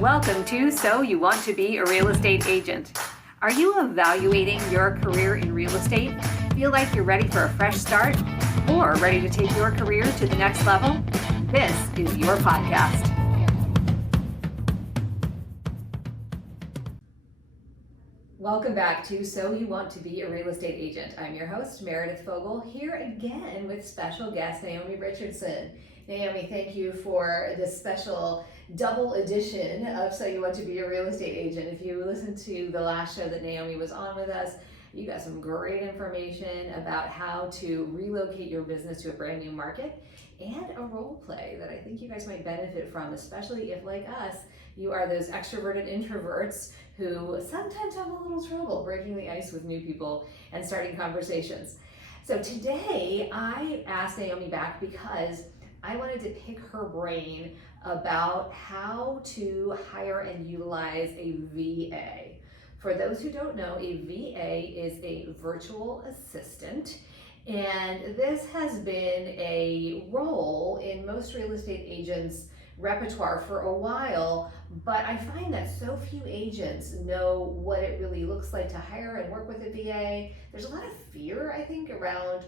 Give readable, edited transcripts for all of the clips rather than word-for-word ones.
Welcome to So You Want to Be a Real Estate Agent. Are you evaluating your career in real estate? Feel like you're ready for a fresh start? Or ready to take your career to the next level? This is your podcast. Welcome back to So You Want to Be a Real Estate Agent. I'm your host, Meredith Fogle, here again with special guest Naomi Richardson. Naomi, thank you for this special double edition of So You Want to Be a Real Estate Agent. If you listened to the last show that Naomi was on with us, you got some great information about how to relocate your business to a brand new market and a role play that I think you guys might benefit from, especially if, like us, you are those extroverted introverts who sometimes have a little trouble breaking the ice with new people and starting conversations. So today I asked Naomi back because I wanted to pick her brain about how to hire and utilize a VA. For those who don't know, a VA is a virtual assistant, and this has been a role in most real estate agents' repertoire for a while, but I find that so few agents know what it really looks like to hire and work with a VA. There's a lot of fear, I think, around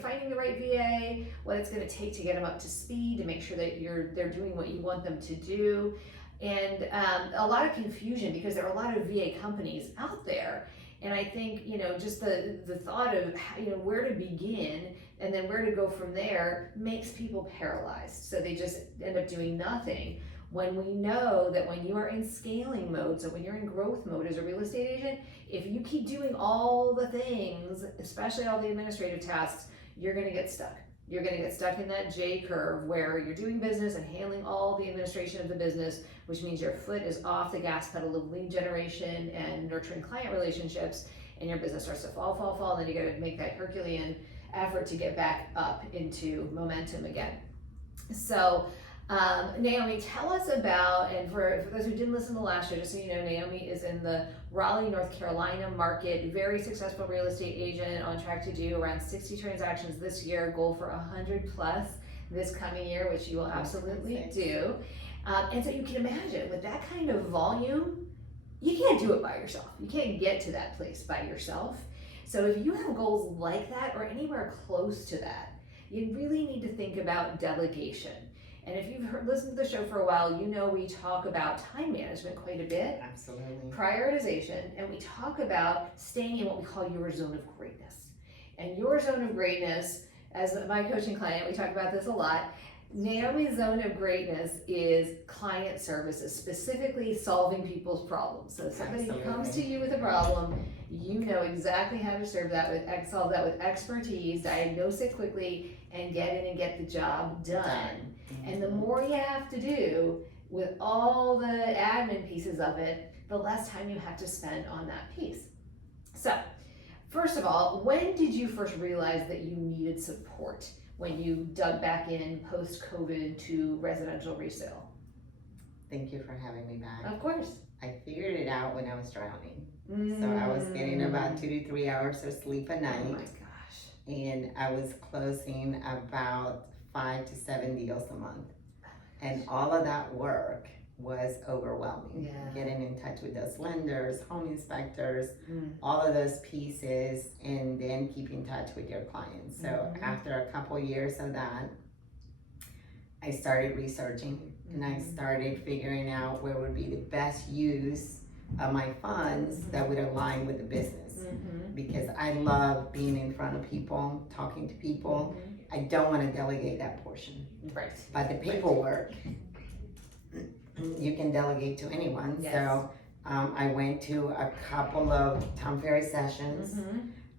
finding the right VA, what it's going to take to get them up to speed, to make sure that they're doing what you want them to do, and a lot of confusion because there are a lot of VA companies out there. And I think, just the thought of, where to begin and then where to go from there makes people paralyzed. So they just end up doing nothing. When we know that when you are in scaling mode, so when you're in growth mode as a real estate agent, if you keep doing all the things, especially all the administrative tasks, you're going to get stuck. You're going to get stuck in that J curve where you're doing business and handling all the administration of the business, which means your foot is off the gas pedal of lead generation and nurturing client relationships, and your business starts to fall, and then you got to make that Herculean effort to get back up into momentum again. So Naomi, tell us about, and for those who didn't listen to the last show, just so you know, Naomi is in the Raleigh, North Carolina market, very successful real estate agent, on track to do around 60 transactions this year, goal for 100 plus this coming year, which you will absolutely do. And so you can imagine, with that kind of volume, you can't do it by yourself. You can't get to that place by yourself. So if you have goals like that or anywhere close to that, you really need to think about delegation. And if you've listened to the show for a while, you know we talk about time management quite a bit. Absolutely. Prioritization, and we talk about staying in what we call your zone of greatness. And your zone of greatness, as my coaching client, we talk about this a lot. Naomi's zone of greatness is client services, specifically solving people's problems. So if somebody comes to you with a problem, you know exactly how to solve that with expertise, diagnose it quickly, and get in and get the job done. And the more you have to do with all the admin pieces of it, the less time you have to spend on that piece. So, first of all, when did you first realize that you needed support when you dug back in post-COVID to residential resale? Thank you for having me back. Of course. I figured it out when I was drowning. So I was getting about 2 to 3 hours of sleep a night. Oh my gosh. And I was closing about 5 to 7 deals a month. And all of that work was overwhelming. Yeah. Getting in touch with those lenders, home inspectors, all of those pieces, and then keep in touch with your clients. So after a couple years of that, I started researching and I started figuring out where would be the best use of my funds that would align with the business. Because I love being in front of people, talking to people. I don't want to delegate that portion. Right. But the paperwork, you can delegate to anyone. Yes. So I went to a couple of Tom Ferry sessions.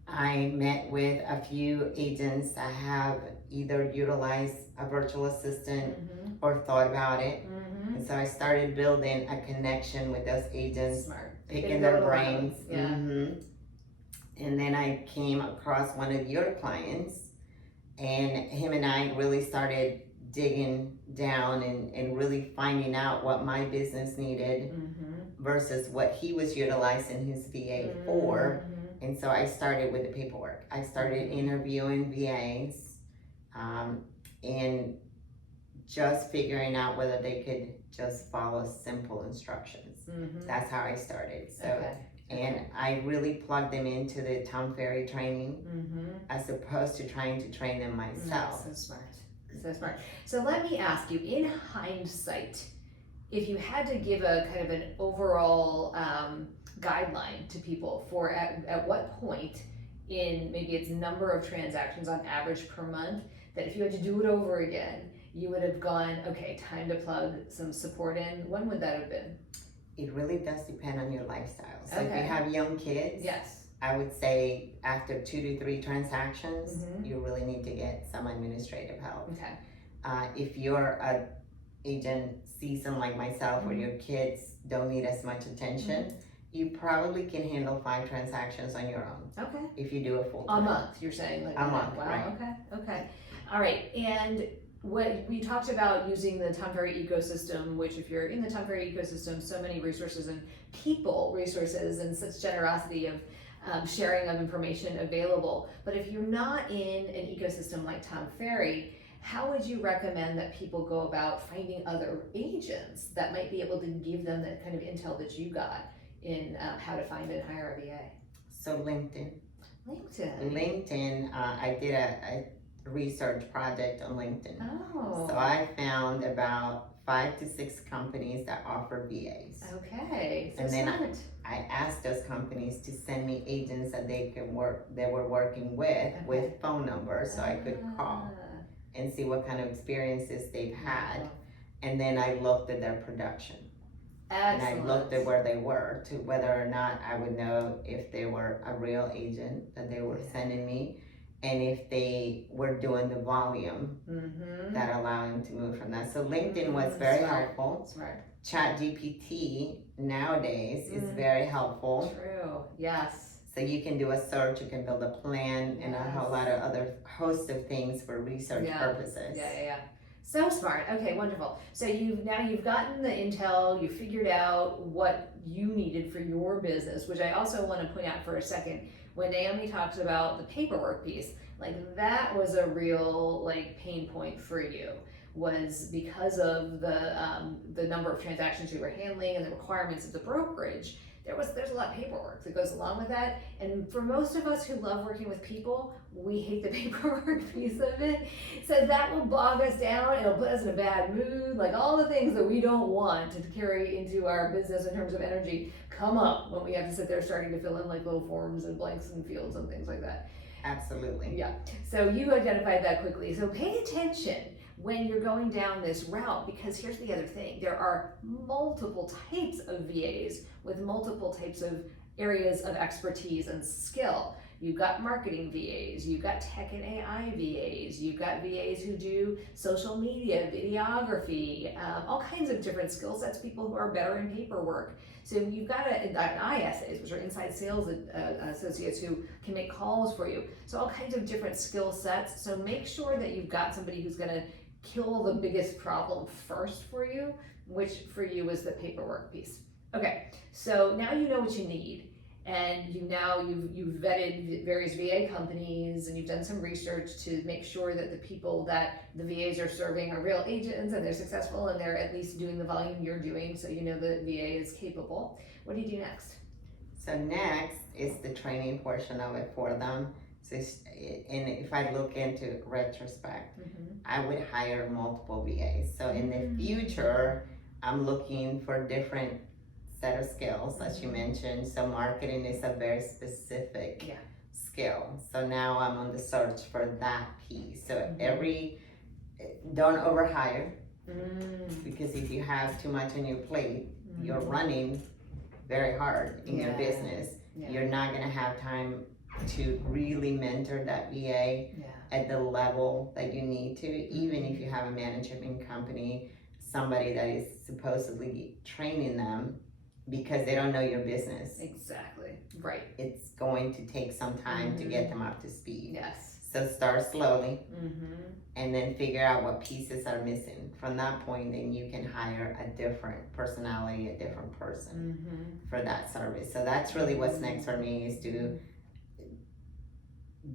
I met with a few agents that have either utilized a virtual assistant or thought about it. And so I started building a connection with those agents, picking their brains. And then I came across one of your clients, and him and I really started digging down and really finding out what my business needed versus what he was utilizing his VA for. And so I started with the paperwork. I started interviewing VAs and just figuring out whether they could just follow simple instructions. That's how I started. So, Okay. and I really plugged them into the Tom Ferry training as opposed to trying to train them myself. So smart. So smart. So let me ask you, in hindsight, if you had to give a kind of an overall guideline to people for at what point in maybe its number of transactions on average per month, that if you had to do it over again, you would have gone, okay, time to plug some support in, when would that have been? It really does depend on your lifestyle. So if Okay. you have young kids, Yes. I would say after 2 to 3 transactions, you really need to get some administrative help. Okay. If you're a agent seasoned like myself, where your kids don't need as much attention, you probably can handle 5 transactions on your own. Okay. If you do it full A time. month, you're saying? Like A month, wow. right. Okay. All right. And what we talked about using the Tom Ferry ecosystem, which if you're in the Tom Ferry ecosystem, so many resources and people resources and such generosity of sharing of information available. But if you're not in an ecosystem like Tom Ferry, how would you recommend that people go about finding other agents that might be able to give them that kind of intel that you got in how to find and hire a VA? So LinkedIn. LinkedIn. I did a research project on LinkedIn. Oh. So I found about 5 to 6 companies that offer VAs. Okay. So And then smart. I asked those companies to send me agents that they were working with phone numbers so I could call and see what kind of experiences they've had. And then I looked at their production. Excellent. And I looked at where they were to whether or not I would know if they were a real agent that they were sending me, and if they were doing the volume that allowed them to move from that. So LinkedIn was very helpful. Smart. ChatGPT nowadays is very helpful. True. Yes. So you can do a search, you can build a plan, and a whole lot of other host of things for research purposes. Yeah. So smart. Okay, wonderful. So you've gotten the intel, you figured out what you needed for your business, which I also want to point out for a second. When Naomi talks about the paperwork piece, like that was a real like pain point for you, was because of the number of transactions you were handling and the requirements of the brokerage. There's a lot of paperwork that goes along with that, and for most of us who love working with people, we hate the paperwork piece of it. So that will bog us down, it'll put us in a bad mood, like all the things that we don't want to carry into our business in terms of energy come up when we have to sit there starting to fill in like little forms and blanks and fields and things like that. Absolutely. Yeah, so you identified that quickly. So pay attention when you're going down this route, because here's the other thing. There are multiple types of VAs with multiple types of areas of expertise and skill. You've got marketing VAs, you've got tech and AI VAs, you've got VAs who do social media, videography, all kinds of different skill sets, people who are better in paperwork. So you've got ISAs, which are inside sales associates who can make calls for you. So all kinds of different skill sets. So make sure that you've got somebody who's gonna kill the biggest problem first for you, which for you is the paperwork piece. Okay, so now you know what you need, and you've vetted various VA companies, and you've done some research to make sure that the people that the VAs are serving are real agents and they're successful and they're at least doing the volume you're doing, so you know the VA is capable. What do you do next? So next is the training portion of it for them. So, and if I look into retrospect, I would hire multiple VAs. So in the future, I'm looking for different set of skills, as you mentioned. So marketing is a very specific skill. So now I'm on the search for that piece. So don't overhire, because if you have too much on your plate, you're running very hard in your business. You're not gonna have time to really mentor that VA at the level that you need to, even if you have a management company, somebody that is supposedly training them, because they don't know your business. Exactly, right. It's going to take some time to get them up to speed. Yes. So start slowly, and then figure out what pieces are missing. From that point, then you can hire a different personality, a different person for that service. So that's really what's next for me, is to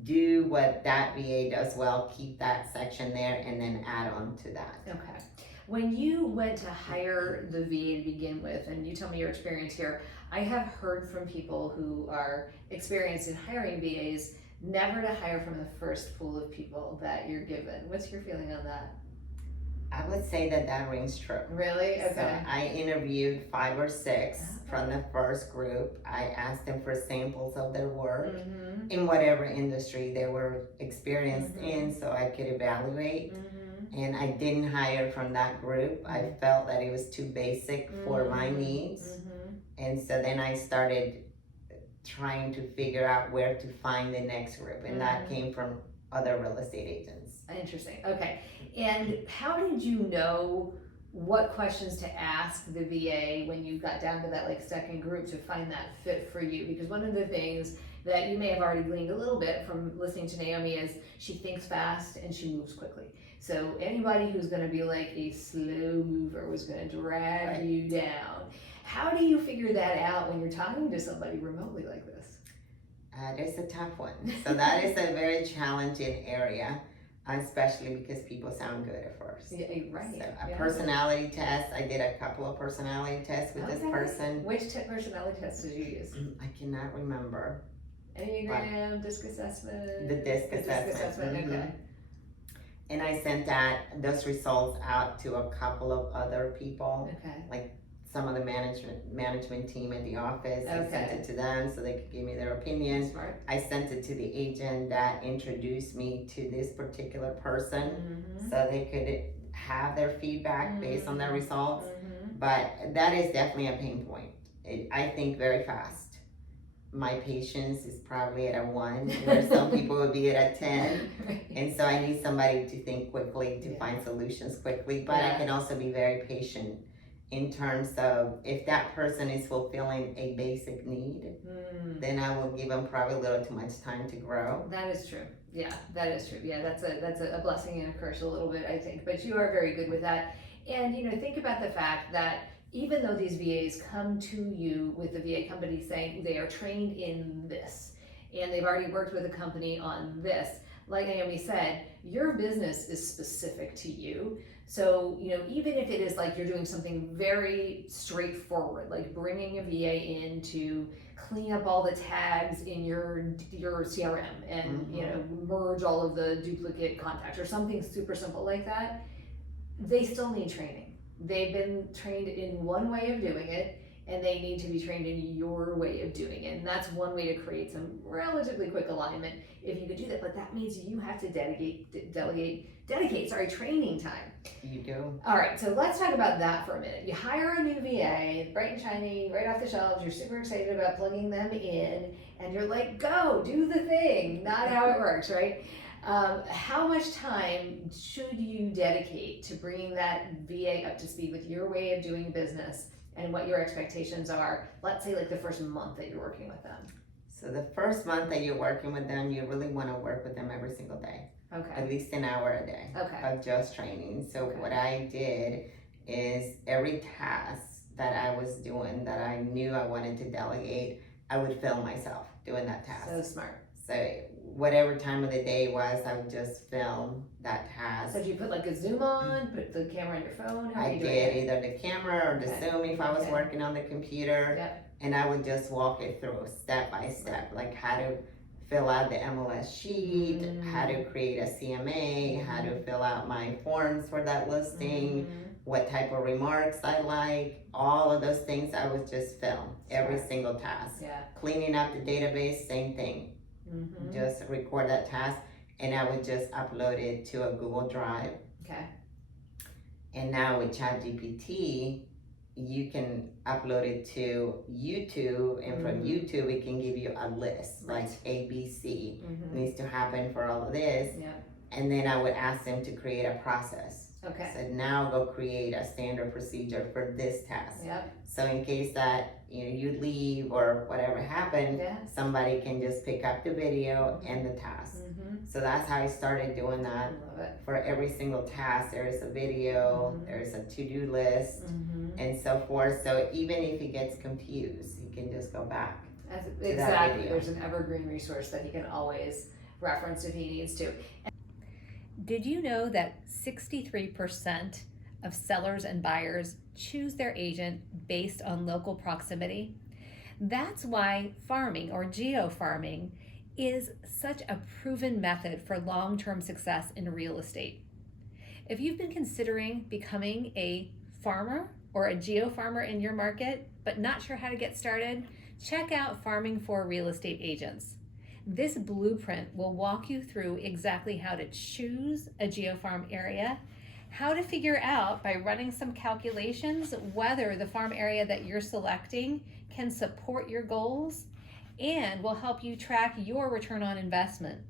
do what that VA does well, keep that section there, and then add on to that. Okay. When you went to hire the VA to begin with, and you tell me your experience here, I have heard from people who are experienced in hiring VAs never to hire from the first pool of people that you're given. What's your feeling on that? I would say that rings true. Really? Okay. So I interviewed 5 or 6 from the first group. I asked them for samples of their work in whatever industry they were experienced in, so I could evaluate. And I didn't hire from that group. I felt that it was too basic for my needs. And so then I started trying to figure out where to find the next group, and that came from other real estate agents. Interesting. Okay. And how did you know what questions to ask the VA when you got down to that like second group to find that fit for you? Because one of the things that you may have already gleaned a little bit from listening to Naomi is she thinks fast and she moves quickly. So anybody who's going to be like a slow mover was going to drag you down. How do you figure that out when you're talking to somebody remotely like this? It's a tough one. So that is a very challenging area, especially because people sound good at first. Yeah, right. So a personality test, I did a couple of personality tests with this person. Which personality test did you use? I cannot remember. Enneagram, disc assessment? The disc assessment. Okay. And I sent those results out to a couple of other people. Okay. Like some of the management team at the office. I sent it to them so they could give me their opinion. Smart. I sent it to the agent that introduced me to this particular person so they could have their feedback based on their results. But that is definitely a pain point. I think very fast. My patience is probably at a 1, where some people would be at a 10. And so I need somebody to think quickly, to find solutions quickly. But I can also be very patient in terms of if that person is fulfilling a basic need, then I will give them probably a little too much time to grow. That is true. Yeah, that is true. Yeah, that's a blessing and a curse a little bit, I think. But you are very good with that. And think about the fact that even though these VAs come to you with the VA company saying they are trained in this and they've already worked with a company on this, like Naomi said, your business is specific to you. So, even if it is like you're doing something very straightforward, like bringing a VA in to clean up all the tags in your CRM and, merge all of the duplicate contacts or something super simple like that, they still need training. They've been trained in one way of doing it, and they need to be trained in your way of doing it. And that's one way to create some relatively quick alignment if you could do that. But that means you have to dedicate training time. You do. All right, so let's talk about that for a minute. You hire a new VA, bright and shiny, right off the shelves. You're super excited about plugging them in, and you're like, go, do the thing. Not how it works, right? How much time should you dedicate to bringing that VA up to speed with your way of doing business and what your expectations are, let's say like the first month that you're working with them? So the first month that you're working with them, you really want to work with them every single day. Okay. At least an hour a day of just training. So what I did is every task that I was doing that I knew I wanted to delegate, I would film myself doing that task. So smart. So whatever time of the day was, I would just film that task. So did you put like a Zoom on, put the camera on your phone? I did either the camera or the Zoom if I was working on the computer. Yep. And I would just walk it through step by step, like how to fill out the MLS sheet, how to create a CMA, how to fill out my forms for that listing, what type of remarks I like, all of those things I would just film every single task. Yeah. Cleaning up the database, same thing. Just record that task and I would just upload it to a Google Drive. Okay. And now with ChatGPT, you can upload it to YouTube, and from YouTube it can give you a list like ABC needs to happen for all of this. Yep. And then I would ask them to create a process. Okay. So now go create a standard procedure for this task. Yep. So in case that you leave or whatever happened, somebody can just pick up the video and the task. So that's how I started doing that. Love it. For every single task, there is a video, there is a to-do list, and so forth. So even if he gets confused, he can just go back. Exactly. There's an evergreen resource that he can always reference if he needs to. Did you know that 63% of sellers and buyers choose their agent based on local proximity? That's why farming or geofarming is such a proven method for long-term success in real estate. If you've been considering becoming a farmer or a geofarmer in your market, but not sure how to get started, check out Farming for Real Estate Agents. This blueprint will walk you through exactly how to choose a geofarm area, how to figure out by running some calculations whether the farm area that you're selecting can support your goals, and will help you track your return on investment.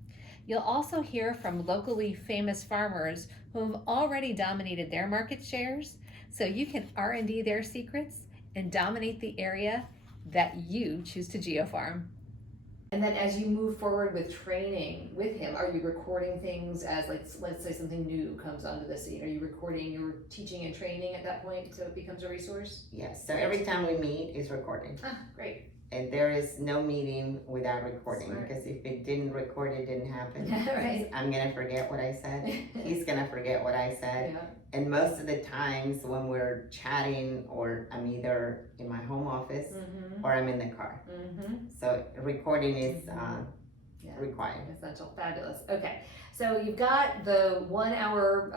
You'll also hear from locally famous farmers who have already dominated their market shares, so you can R&D their secrets and dominate the area that you choose to geofarm. And then as you move forward with training with him, are you recording things as, like, let's say something new comes onto the scene? Are you recording your teaching and training at that point so it becomes a resource? Yes, so every time we meet is recording. Ah, great. And there is no meeting without recording, Smart. because if it didn't record, it didn't happen. Right. I'm gonna forget what I said. He's gonna forget what I said. Yeah. And most of the times when we're chatting, or I'm either in my home office or I'm in the car. So recording is required. Essential. Fabulous. Okay. So you've got the 1 hour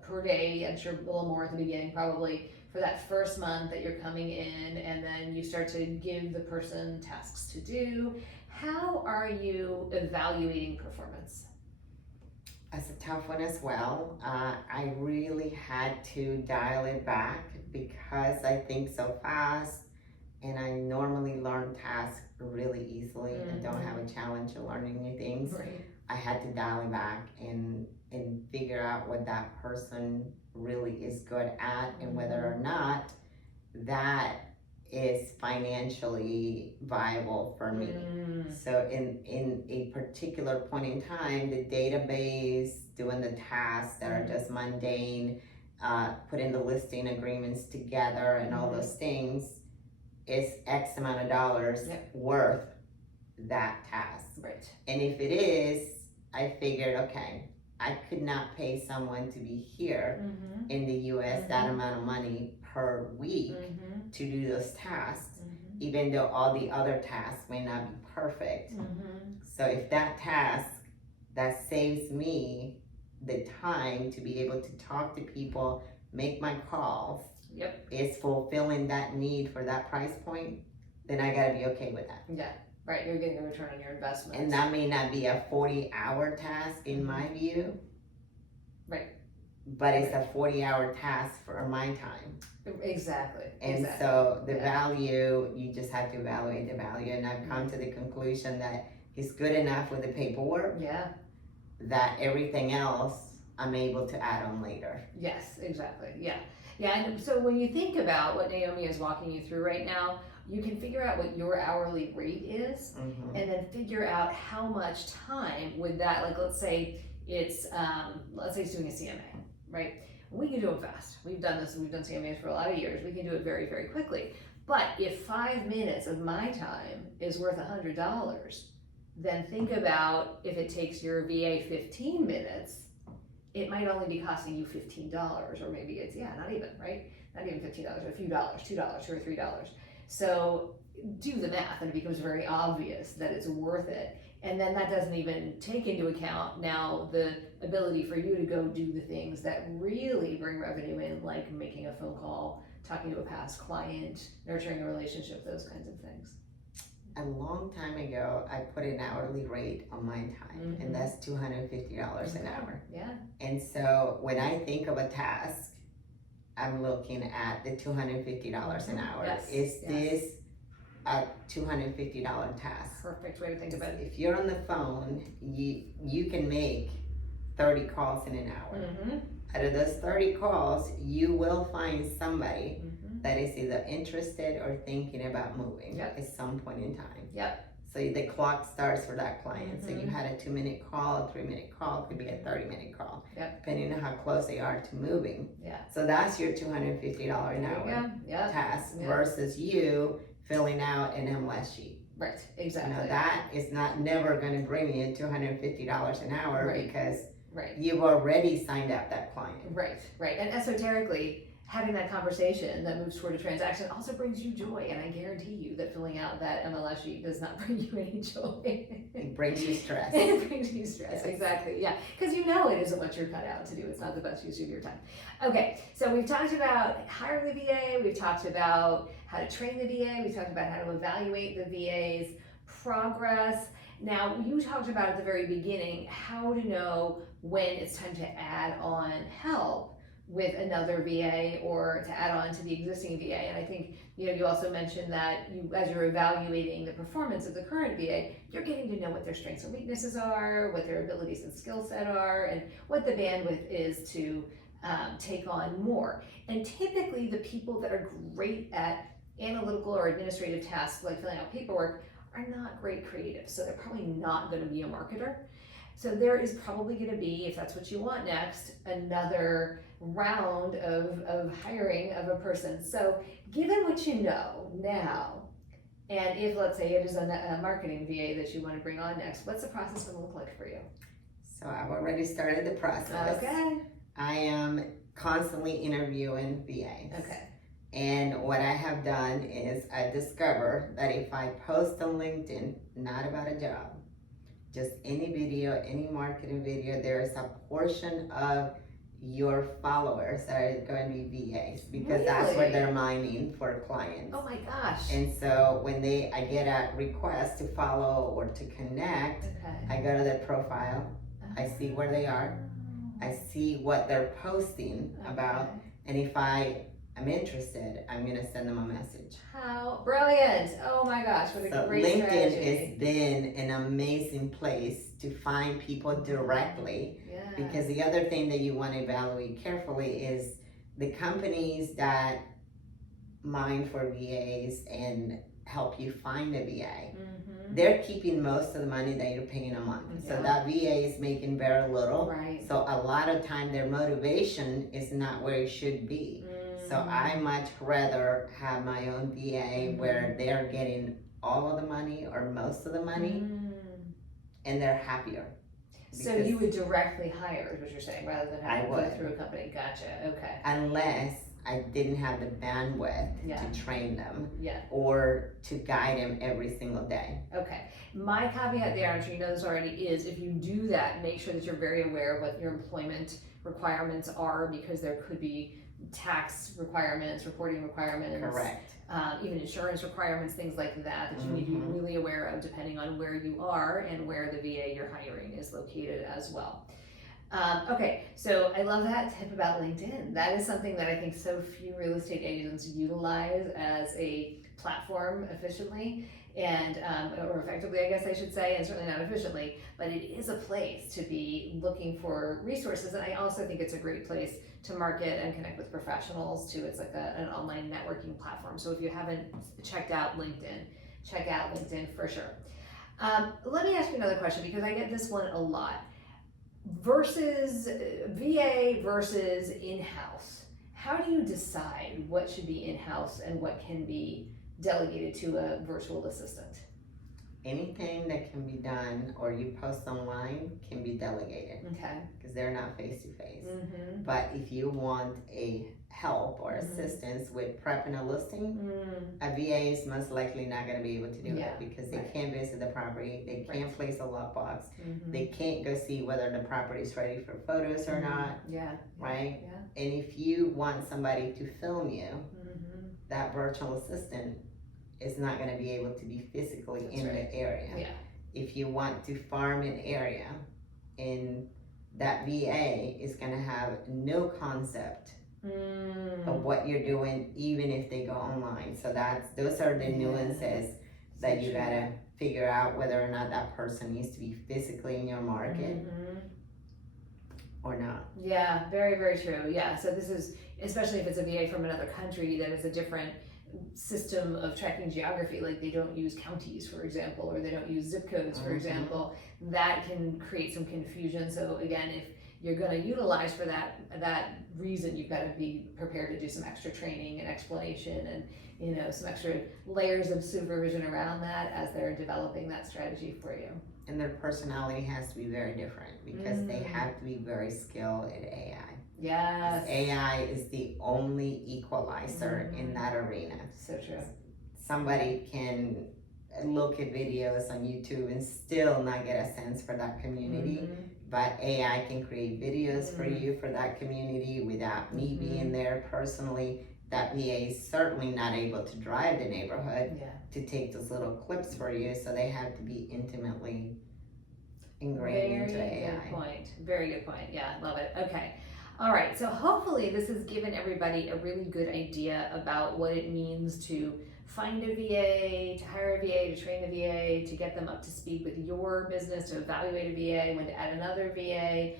per day, I'm sure a little more at the beginning probably, for that first month that you're coming in, and then you start to give the person tasks to do. How are you evaluating performance? That's a tough one as well. I really had to dial it back because I think so fast, and I normally learn tasks really easily and don't have a challenge of learning new things. Right. I had to dial it back and figure out what that person really is good at, and whether or not that is financially viable for me. So in a particular point in time, the database, doing the tasks that are just mundane, putting the listing agreements together and all those things is X amount of dollars worth that task. Right. And if it is, I figured, okay, I could not pay someone to be here in the US that amount of money per week to do those tasks, even though all the other tasks may not be perfect. So if that task that saves me the time to be able to talk to people, make my calls, is fulfilling that need for that price point, then I gotta be okay with that. Yeah. Right, you're getting a return on your investment. And that may not be a 40-hour task in my view. Right. But it's a 40-hour task for my time. Exactly. And so the value, you just have to evaluate the value. And I've come to the conclusion that it's good enough with the paperwork. That everything else I'm able to add on later. Yes, exactly. Yeah. And so when you think about what Naomi is walking you through right now, you can figure out what your hourly rate is, and then figure out how much time would that, like, let's say it's doing a CMA, right? We can do it fast. We've done this, we've done CMAs for a lot of years. We can do it very, very quickly. But if 5 minutes of my time is worth $100, then think about if it takes your VA 15 minutes, it might only be costing you $15, or maybe it's, not even, right? Not even $15, a few dollars, $2, $2 or $3. So do the math, and it becomes very obvious that it's worth it. And then that doesn't even take into account now the ability for you to go do the things that really bring revenue in, like making a phone call, talking to a past client, nurturing a relationship, those kinds of things. A long time ago, I put an hourly rate on my time, and that's $250 an hour. And so when I think of a task, I'm looking at the $250 an hour. Is this a $250 task? Perfect way to think about it. If you're on the phone, you can make 30 calls in an hour. Out of those 30 calls, you will find somebody that is either interested or thinking about moving at some point in time. So the clock starts for that client. So you had a 2-minute call, a 3-minute call, could be a 30-minute call, depending on how close they are to moving. So that's your $250 an hour task versus you filling out an MLS sheet. Right, You exactly. know, that is not never going to bring you $250 an hour Right. because Right. you've already signed up that client. Right, right. And esoterically, having that conversation that moves toward a transaction also brings you joy. And I guarantee you that filling out that MLS sheet does not bring you any joy. It brings you stress. It brings you stress, Yes. exactly. Yeah, because you know it isn't what you're cut out to do. It's not the best use of your time. Okay, so we've talked about hiring the VA. We've talked about how to train the VA. We've talked about how to evaluate the VA's progress. Now, you talked about at the very beginning how to know when it's time to add on help with another VA or to add on to the existing VA. And I think, you know, you also mentioned that you, as you're evaluating the performance of the current VA, you're getting to know what their strengths and weaknesses are, what their abilities and skill set are, and what the bandwidth is to take on more. And typically the people that are great at analytical or administrative tasks like filling out paperwork are not great creatives, so they're probably not going to be a marketer. So there is probably going to be, if that's what you want next, another round of hiring of a person. So given what you know now, and if let's say it is a marketing VA that you want to bring on next, what's the process going to look like for you? So I've already started the process. Okay. I am constantly interviewing VAs. Okay. And what I have done is I discovered that if I post on LinkedIn, not about a job, just any video, any marketing video, there is a portion of your followers that are going to be VAs because that's what Really? they're mining for clients. Oh my gosh. And so when I get a request to follow or to connect, Okay. I go to their profile, I see where they are, I see what they're posting about, and if I am interested, I'm gonna send them a message. How brilliant! Oh my gosh, what a So great LinkedIn strategy. has been an amazing place to find people directly. Yeah. Because the other thing that you want to evaluate carefully is the companies that mine for VAs and help you find a VA. Mm-hmm. They're keeping most of the money that you're paying a month. Yeah. So that VA is making very little. Right. So a lot of time their motivation is not where it should be. So I much rather have my own VA where they're getting all of the money or most of the money and they're happier. So you would directly hire, is what you're saying, rather than having to I go would. through a company. Gotcha. Okay. Unless I didn't have the bandwidth Yeah. to train them Yeah. or to guide them every single day. Okay. My caveat there, I'm sure you know this already, is if you do that, make sure that you're very aware of what your employment requirements are, because there could be tax requirements, reporting requirements. Correct. Even insurance requirements, things like that, that you need to be really aware of depending on where you are and where the VA you're hiring is located as well. Okay, so I love that tip about LinkedIn. That is something that I think so few real estate agents utilize as a platform efficiently and or effectively, I guess I should say, and certainly not efficiently, but it is a place to be looking for resources. And I also think it's a great place to market and connect with professionals too. It's like an online networking platform. So if you haven't checked out LinkedIn, check out LinkedIn for sure. Let me ask you another question, because I get this one a lot. Versus VA versus in-house. How do you decide what should be in-house and what can be delegated to a virtual assistant? Anything that can be done or you post online can be delegated Okay. because they're not face to face. Mm-hmm. But if you want a help or assistance with prepping a listing, a VA is most likely not going to be able to do it because they can't visit the property, they can't place a lockbox, they can't go see whether the property is ready for photos or not, right? Yeah. And if you want somebody to film you, that virtual assistant is not going to be able to be physically in the area. Yeah. If you want to farm an area, and that VA is going to have no concept of what you're doing, even if they go online. So those are the nuances that you gotta figure out whether or not that person needs to be physically in your market or not. Yeah, very, very true. Yeah, so this is, especially if it's a VA from another country that is a different system of tracking geography, like they don't use counties, for example, or they don't use zip codes, for example, that can create some confusion. So again, if you're going to utilize for that reason, you've got to be prepared to do some extra training and explanation and some extra layers of supervision around that as they're developing that strategy for you. And their personality has to be very different because they have to be very skilled at AI. Yes. AI is the only equalizer in that arena. So true. Somebody can look at videos on YouTube and still not get a sense for that community, but AI can create videos for you for that community without me being there personally. That VA is certainly not able to drive the neighborhood to take those little clips for you, so they have to be intimately ingrained into AI. Very good point. Very good point. Yeah, love it. Okay. All right. So hopefully this has given everybody a really good idea about what it means to find a VA, to hire a VA, to train a VA, to get them up to speed with your business, to evaluate a VA, when to add another VA.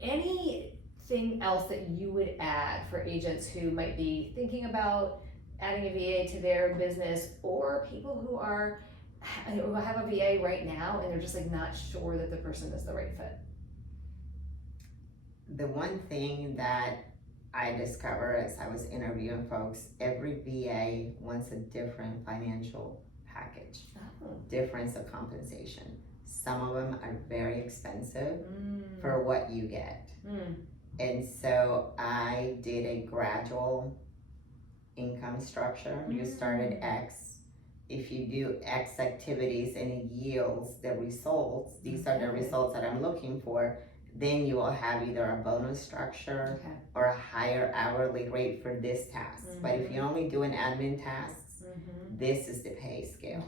Anything else that you would add for agents who might be thinking about adding a VA to their business, or people who have a VA right now and they're just like not sure that the person is the right fit? The one thing that I discovered as I was interviewing folks, every VA wants a different financial package, difference of compensation. Some of them are very expensive for what you get. And so I did a gradual income structure. You start at X. If you do X activities and it yields the results, these are the results that I'm looking for, then you will have either a bonus structure or a higher hourly rate for this task. But if you're only doing admin tasks, this is the pay scale.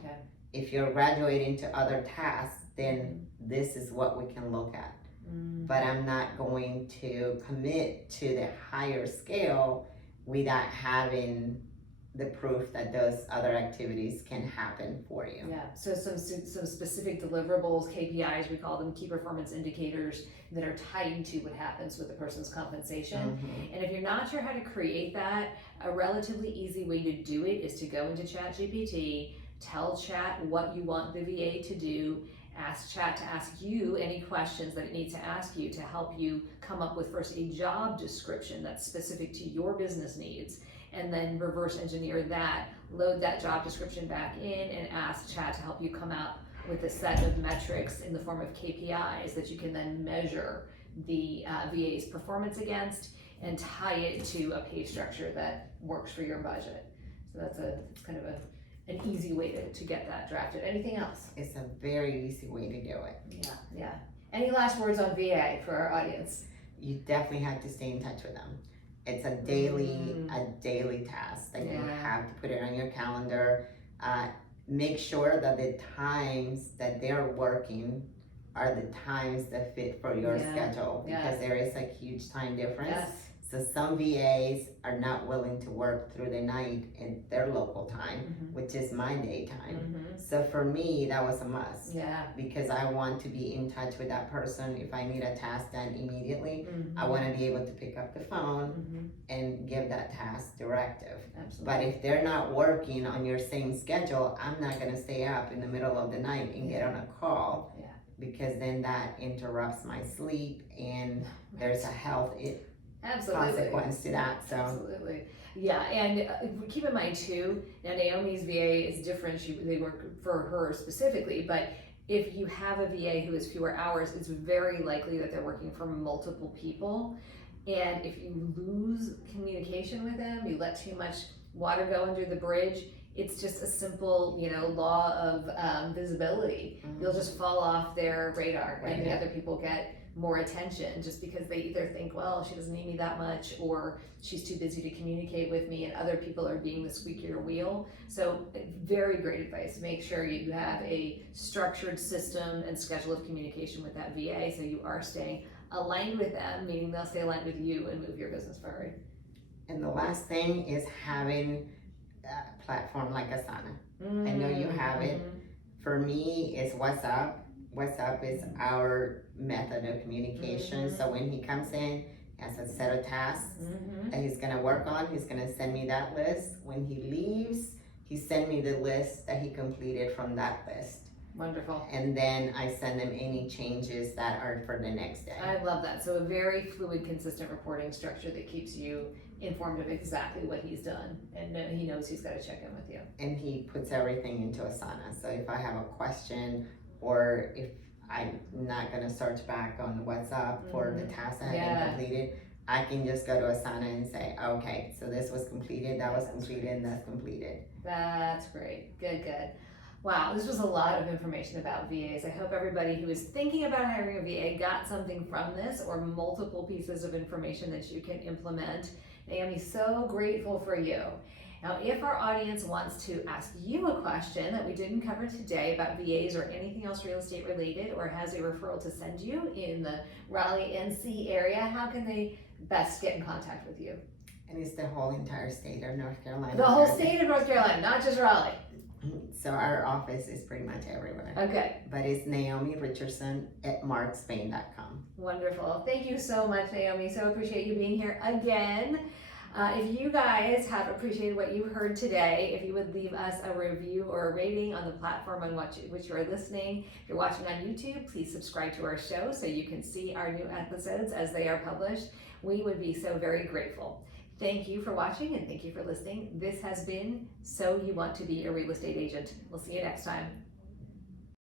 If you're graduating to other tasks, then this is what we can look at. But I'm not going to commit to the higher scale without having the proof that those other activities can happen for you. Yeah, so some specific deliverables, KPIs, we call them, key performance indicators, that are tied to what happens with the person's compensation. And if you're not sure how to create that, a relatively easy way to do it is to go into ChatGPT, tell Chat what you want the VA to do, ask Chat to ask you any questions that it needs to ask you to help you come up with first a job description that's specific to your business needs, and then reverse engineer that, load that job description back in, and ask Chat to help you come out with a set of metrics in the form of KPIs that you can then measure the VA's performance against and tie it to a pay structure that works for your budget. So it's kind of an easy way to get that drafted. Anything else? It's a very easy way to do it. Yeah. Any last words on VA for our audience? You definitely have to stay in touch with them. It's a daily task that you have to put it on your calendar. Make sure that the times that they're working are the times that fit for your schedule, because there is a huge time difference. So some VAs are not willing to work through the night in their local time, which is my daytime. So for me, that was a must. Because I want to be in touch with that person. If I need a task done immediately, I want to be able to pick up the phone and give that task directive. But if they're not working on your same schedule, I'm not going to stay up in the middle of the night and get on a call, because then that interrupts my sleep, and there's a health consequence to that. So absolutely. Yeah, and keep in mind too, now Naomi's VA is different. They work for her specifically, but if you have a VA who has fewer hours, it's very likely that they're working for multiple people. And if you lose communication with them, you let too much water go under the bridge, it's just a simple, law of visibility. You'll just fall off their radar, and the other people get more attention just because they either think, well, she doesn't need me that much, or she's too busy to communicate with me, and other people are being the squeakier wheel. So very great advice. Make sure you have a structured system and schedule of communication with that VA, so you are staying aligned with them, meaning they'll stay aligned with you and move your business forward. And the last thing is having a platform like Asana. I know you have it. For me, it's WhatsApp. WhatsApp is our method of communication. So when he comes in, he has a set of tasks that he's gonna work on. He's gonna send me that list. When he leaves, he sent me the list that he completed from that list. Wonderful. And then I send them any changes that are for the next day. I love that. So a very fluid, consistent reporting structure that keeps you informed of exactly what he's done, and he knows he's got to check in with you. And he puts everything into Asana. So if I have a question, or if I'm not gonna search back on WhatsApp for the task that had been completed, I can just go to Asana and say, okay, so this was completed, that was completed, and that's completed. That's great. Good. Wow, this was a lot of information about VAs. I hope everybody who is thinking about hiring a VA got something from this, or multiple pieces of information that you can implement. Naomi, so grateful for you. Now, if our audience wants to ask you a question that we didn't cover today about VAs or anything else real estate related, or has a referral to send you in the Raleigh, NC area, how can they best get in contact with you? And it's the whole entire state of North Carolina. The whole state of North Carolina, not just Raleigh. So our office is pretty much everywhere. Okay. But it's Naomi Richardson at markspain.com. Wonderful. Thank you so much, Naomi. So appreciate you being here again. If you guys have appreciated what you heard today, if you would leave us a review or a rating on the platform on which you are listening. If you're watching on YouTube, please subscribe to our show so you can see our new episodes as they are published. We would be so very grateful. Thank you for watching, and thank you for listening. This has been So You Want to Be a Real Estate Agent. We'll see you next time.